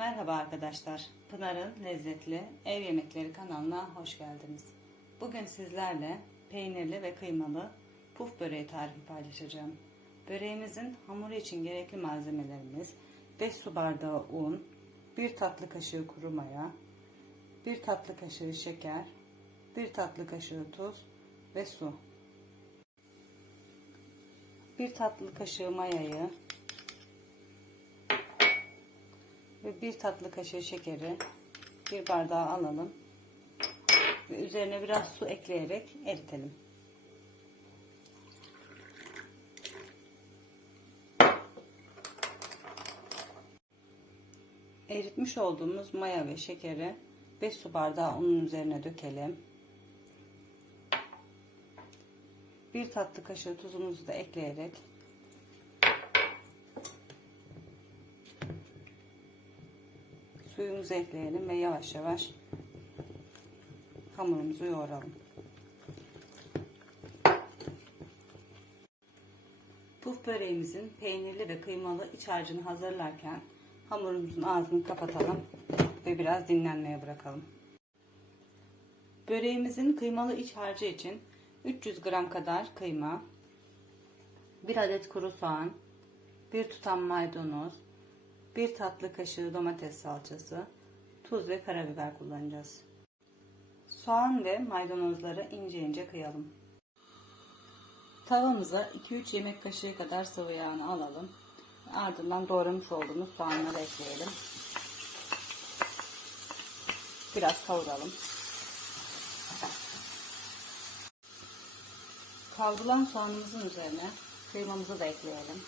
Merhaba arkadaşlar. Pınar'ın lezzetli ev yemekleri kanalına hoş geldiniz. Bugün sizlerle peynirli ve kıymalı puf böreği tarifi paylaşacağım. Böreğimizin hamuru için gerekli malzemelerimiz 5 su bardağı un, 1 tatlı kaşığı kuru maya, 1 tatlı kaşığı şeker, 1 tatlı kaşığı tuz ve su. 1 tatlı kaşığı mayayı ve bir tatlı kaşığı şekeri bir bardağa alalım ve üzerine biraz su ekleyerek eritelim. Eritmiş olduğumuz maya ve şekeri 5 su bardağı unun üzerine dökelim. Bir tatlı kaşığı tuzumuzu da ekleyerek suyumuzu ekleyelim ve yavaş yavaş hamurumuzu yoğuralım. Puf böreğimizin peynirli ve kıymalı iç harcını hazırlarken hamurumuzun ağzını kapatalım ve biraz dinlenmeye bırakalım. Böreğimizin kıymalı iç harcı için 300 gram kadar kıyma, 1 adet kuru soğan, 1 tutam maydanoz, 1 tatlı kaşığı domates salçası, tuz ve karabiber kullanacağız. Soğan ve maydanozları ince ince kıyalım. Tavamıza 2-3 yemek kaşığı kadar sıvı yağını alalım. Ardından doğramış olduğumuz soğanları ekleyelim. Biraz kavuralım. Kavrulan soğanımızın üzerine kıymamızı da ekleyelim.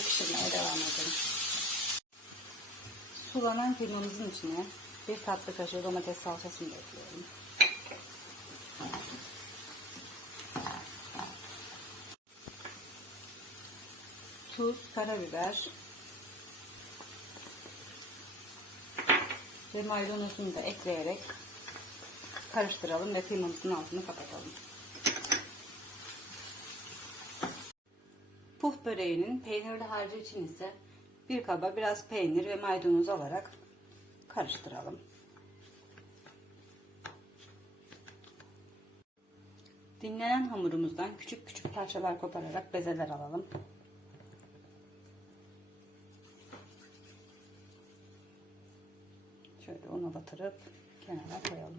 Ve pişirmeye devam edelim. Sulanan kıymamızın içine bir tatlı kaşığı domates salçasını da ekleyelim. Tuz, karabiber ve maydanozunu da ekleyerek karıştıralım ve kıymamızın altını kapatalım. Puf böreğinin peynirli harcı için ise bir kaba biraz peynir ve maydanoz alarak karıştıralım. Dinlenen hamurumuzdan küçük küçük parçalar kopararak bezeler alalım. Şöyle una batırıp kenara koyalım.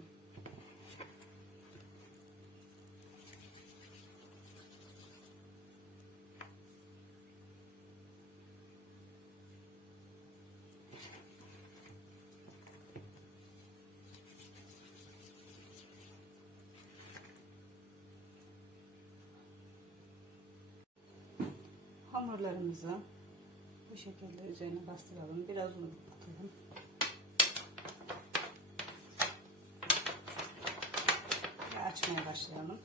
Hamurlarımızı bu şekilde üzerine bastıralım. Biraz un atalım. Ve açmaya başlayalım.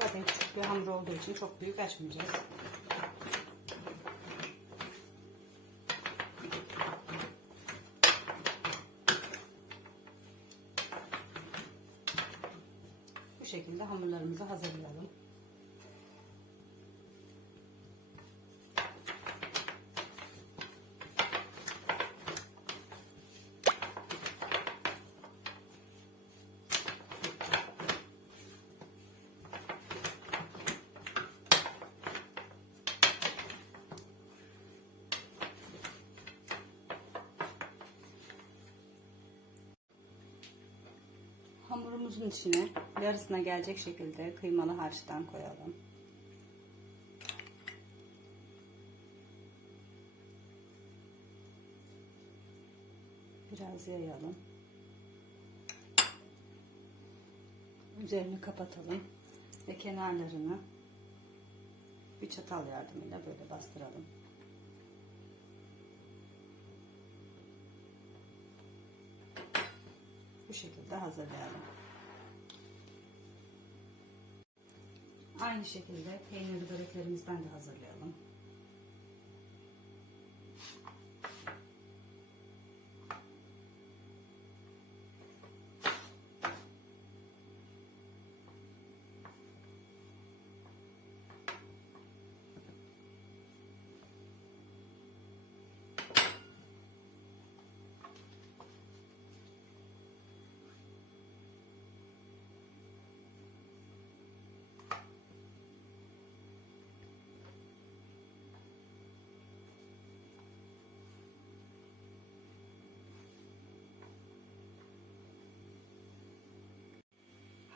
Zaten küçük bir hamur olduğu için çok büyük açmayacağız. Bu şekilde hamurlarımızı hazırlayalım. Hamurumuzun içine yarısına gelecek şekilde kıymalı harçtan koyalım. Biraz yayalım. Üzerini kapatalım ve kenarlarını bir çatal yardımıyla böyle bastıralım. bu şekilde hazırlayalım. Aynı şekilde peynirli böreklerimizden de hazırlayalım.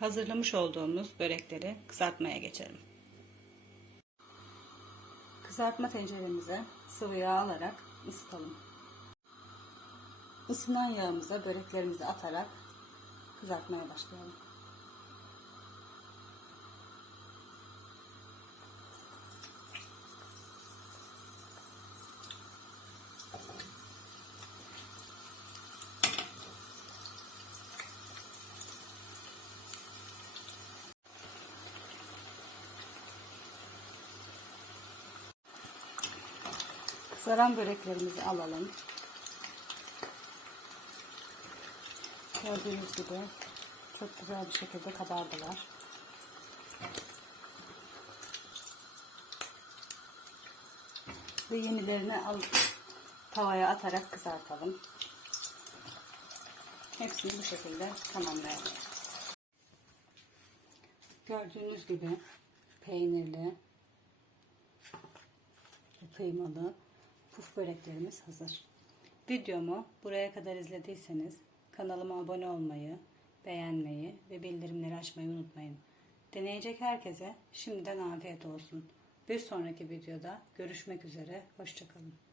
Hazırlamış olduğumuz börekleri kızartmaya geçelim. Kızartma tenceremize sıvı yağ alarak ısıtalım. Isınan yağımıza böreklerimizi atarak kızartmaya başlayalım. Kızaran böreklerimizi alalım. Gördüğünüz gibi çok güzel bir şekilde kabardılar. Ve yenilerini al tavaya atarak kızartalım. Hepsini bu şekilde tamamlayalım. Gördüğünüz gibi peynirli kıymalı puf böreklerimiz hazır. Videomu buraya kadar izlediyseniz kanalıma abone olmayı, beğenmeyi ve bildirimleri açmayı unutmayın. Deneyecek herkese şimdiden afiyet olsun. Bir sonraki videoda görüşmek üzere. Hoşçakalın.